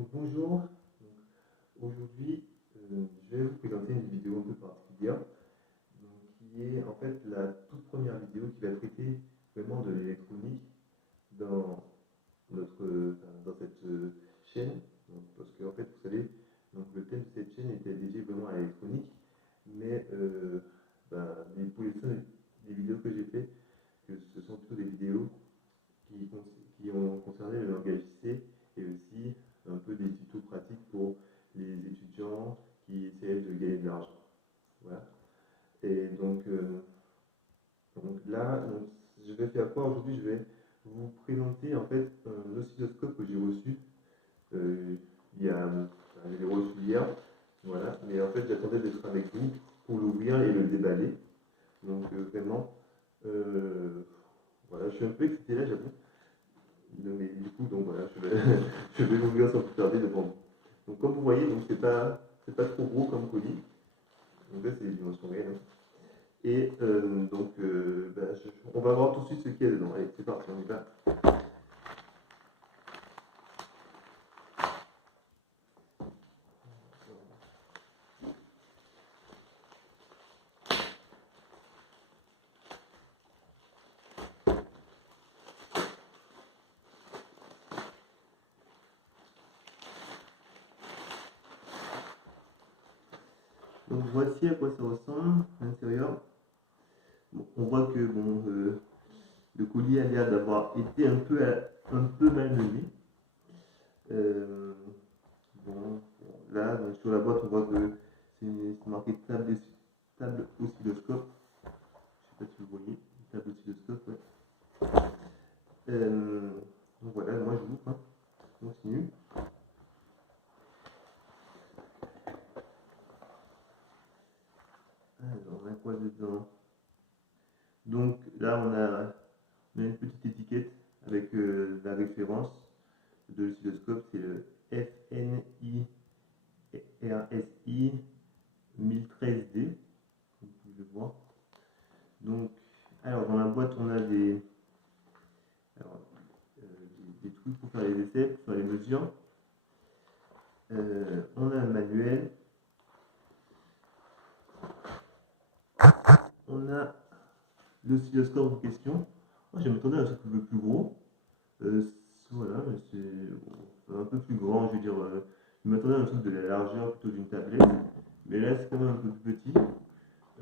Donc bonjour, aujourd'hui je vais vous présenter une vidéo un peu particulière qui est en fait la toute première vidéo qui va traiter vraiment de l'électronique dans, dans cette chaîne. Parce que en fait vous savez, le thème de cette chaîne était dédié vraiment à l'électronique, mais pour les des vidéos que j'ai fait, que ce sont plutôt des vidéos qui, qui ont concerné le langage C et aussi un peu des tutos pratiques pour les étudiants qui essaient de gagner de l'argent. Voilà. Et je vais faire quoi aujourd'hui? Je vais vous présenter en fait un oscilloscope que j'ai reçu euh, il y a, je l'ai reçu hier, voilà. Mais en fait j'attendais d'être avec vous pour l'ouvrir et le déballer. Vraiment, euh, voilà, je suis un peu excité là, j'avoue. Mais du coup, voilà, je vais l'ouvrir sans plus tarder devant vous. Donc comme vous voyez, c'est pas trop gros comme colis. Donc là, c'est les dimensions réelles, hein. Et on va voir tout de suite ce qu'il y a dedans. Allez, c'est parti, on y va. Donc voici à quoi ça ressemble à l'intérieur. Bon, on voit que le colis a l'air d'avoir été un peu malmené. Euh, Là, donc, sur la boîte, on voit que c'est marqué table oscilloscope. Je ne sais pas si vous voyez, table oscilloscope. Ouais. Donc voilà, moi je vous hein. On continue. Alors, on a quoi dedans? Donc là, on a une petite étiquette avec la référence de l'oscilloscope, c'est le FNI RSI 1013D, comme vous pouvez le voir. Donc, alors dans la boîte, on a des trucs pour faire les essais, pour faire les mesures. On a un manuel. On a l'oscilloscope en question. Moi, je m'attendais à un truc un peu plus gros. Voilà, mais c'est un peu plus grand, je veux dire. Je m'attendais à un truc de la largeur plutôt d'une tablette. Mais là, c'est quand même un peu plus petit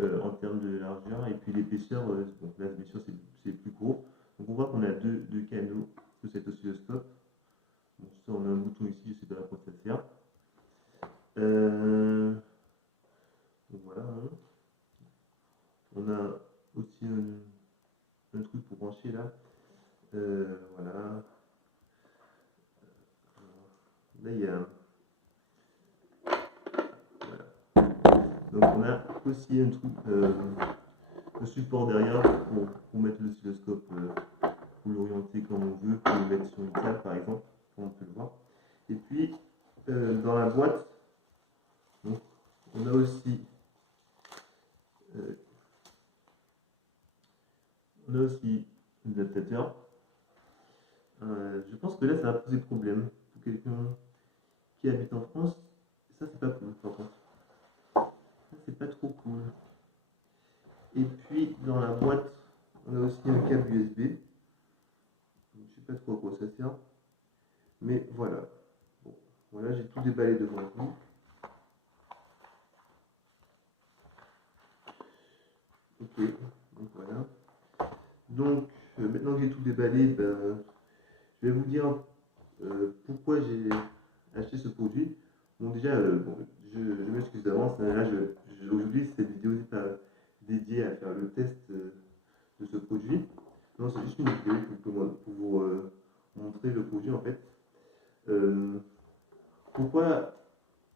en termes de largeur. Et puis l'épaisseur, donc là, bien sûr, c'est plus gros. Donc on voit qu'on a deux canaux sur cet oscilloscope. Bon, ça, on a un bouton ici, je ne sais pas à quoi ça sert. Donc voilà. Hein. On a aussi un truc pour brancher là. Voilà. Là, il y a. Voilà. Donc, on a aussi un truc, un support derrière pour mettre l'oscilloscope, pour l'orienter comme on veut, pour le mettre sur une table par exemple, comme on peut le voir. Et puis, dans la boîte, donc, on a aussi. Un adaptateur. Je pense que là, ça va poser problème pour quelqu'un qui habite en France. Ça, c'est pas cool, par contre. Ça, c'est pas trop cool. Et puis, dans la boîte, on a aussi un câble USB. Je sais pas trop à quoi ça sert. Mais voilà. Bon, voilà, j'ai tout déballé devant vous. Ok, donc voilà. Donc, maintenant que j'ai tout déballé, je vais vous dire pourquoi j'ai acheté ce produit. Bon, déjà, je m'excuse d'avance. Là, aujourd'hui, cette vidéo n'est pas dédiée à faire le test de ce produit. Non, c'est juste une vidéo pour vous montrer le produit en fait. Pourquoi,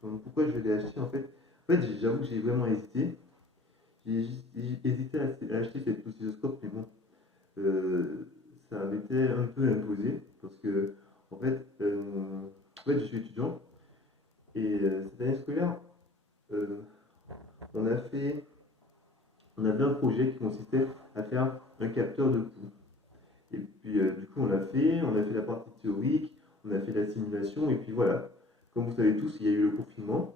pourquoi je l'ai acheté en fait? En fait, j'avoue que j'ai vraiment hésité. J'ai hésité à acheter cet oscilloscope, mais bon, ça m'était un peu imposé parce que en fait je suis étudiant et cette année scolaire, euh, on a fait, on avait un projet qui consistait à faire un capteur de pouls. Et puis du coup on a fait la partie théorique, on a fait la simulation et puis voilà. comme vous savez tous, il y a eu le confinement.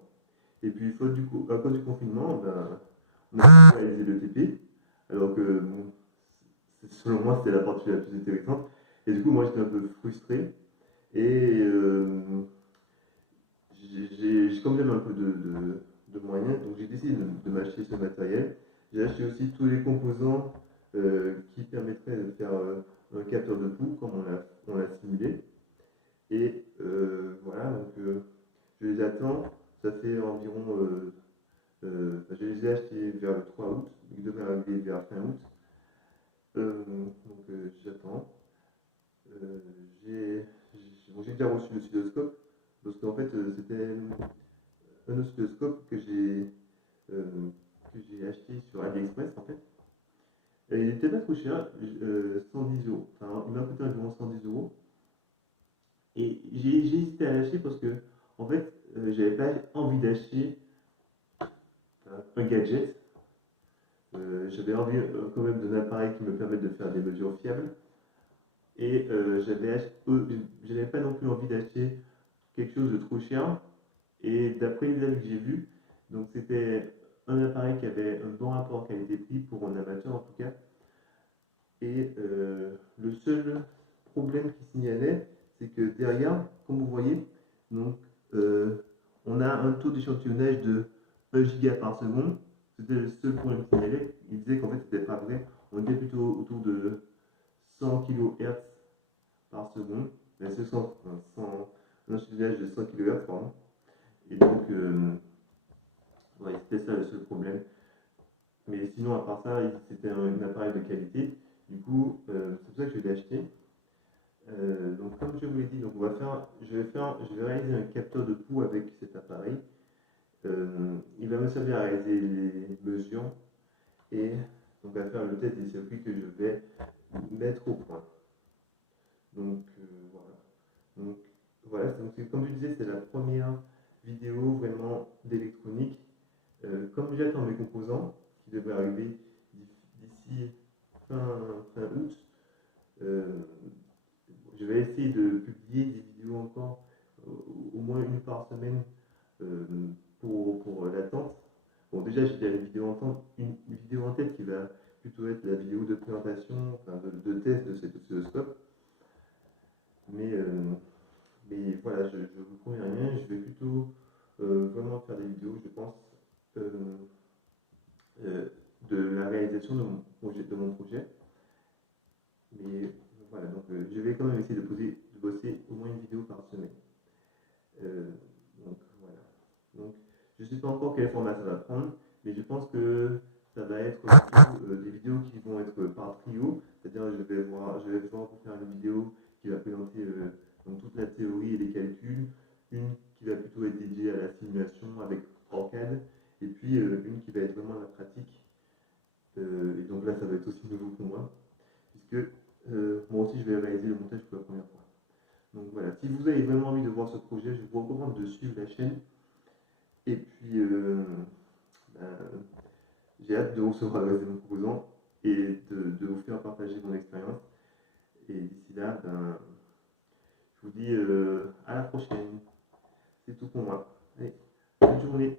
Et puis, à cause du confinement, ben, on a pu réaliser le TP. Alors que, bon, selon moi, c'était la partie la plus intéressante. Et du coup, moi, j'étais un peu frustré. Et comme j'avais un peu de moyens, donc j'ai décidé de m'acheter ce matériel. J'ai acheté aussi tous les composants qui permettraient de faire un capteur de pouls, comme on l'a simulé. Et voilà, donc je les attends. Ça fait environ. Je les ai achetés vers le 3 août. Ils devraient arriver vers fin août. Donc j'attends. Euh, j'ai j'ai déjà reçu l'oscilloscope. Parce qu'en fait, c'était un oscilloscope euh, que j'ai acheté sur AliExpress en fait. Et il n'était pas trop cher, 110 euros. Enfin, il m'a coûté environ 110 euros. Et j'ai hésité à l'acheter parce que, en fait, j'avais pas envie d'acheter un gadget. J'avais envie quand même d'un appareil qui me permette de faire des mesures fiables. Et j'avais pas non plus envie d'acheter quelque chose de trop cher. Et d'après les avis que j'ai vus, donc c'était un appareil qui avait un bon rapport qualité-prix pour un amateur en tout cas. Et le seul problème qui signalait, c'est que derrière, comme vous voyez, donc, euh, on a un taux d'échantillonnage de 1 giga par seconde. C'était le seul problème qui signalait. Il disait qu'en fait, c'était pas vrai. On était plutôt autour de 100 kHz par seconde. Mais c'est un échantillonnage de 100 kHz, pardon. Et donc, ouais, c'était ça le seul problème. Mais sinon, à part ça, c'était un appareil de qualité. Du coup, c'est pour ça que je l'ai acheté. Donc, comme je vous l'ai dit, donc je vais réaliser un capteur de pouls avec cet appareil. Il va me servir à réaliser les mesures et donc à faire le test des circuits que je vais mettre au point. Donc, voilà. Donc, voilà. Donc, comme je disais, c'est la première vidéo vraiment d'électronique. Comme j'attends mes composants qui devraient arriver d'ici fin août, euh, je vais essayer de publier des vidéos encore, au moins une par semaine, euh, pour l'attente. Bon, déjà, j'ai déjà une vidéo en tête qui va plutôt être la vidéo de présentation, enfin de test de cet oscilloscope. Mais, voilà, je vous promets rien, je vais plutôt vraiment faire des vidéos, je pense, euh, de la réalisation de mon projet. Mais voilà, donc je vais quand même essayer de bosser au moins une vidéo par semaine. Euh, donc voilà. Donc je ne sais pas encore quel format ça va prendre, mais je pense que ça va être plutôt des vidéos qui vont être par trio, c'est-à-dire je vais voir pour faire une vidéo qui va présenter donc toute la théorie et les calculs, une qui va plutôt être dédiée à la simulation avec Orcad, et puis une qui va être vraiment à la pratique. Et donc là, ça va être aussi nouveau pour moi, puisque moi aussi je vais réaliser le montage pour la première fois. Donc voilà, si vous avez vraiment envie de voir ce projet, je vous recommande de suivre la chaîne. Et puis, ben, j'ai hâte de recevoir le reste de mon composant et de vous faire partager mon expérience. Et d'ici là, ben, je vous dis à la prochaine. C'est tout pour moi. Allez, bonne journée.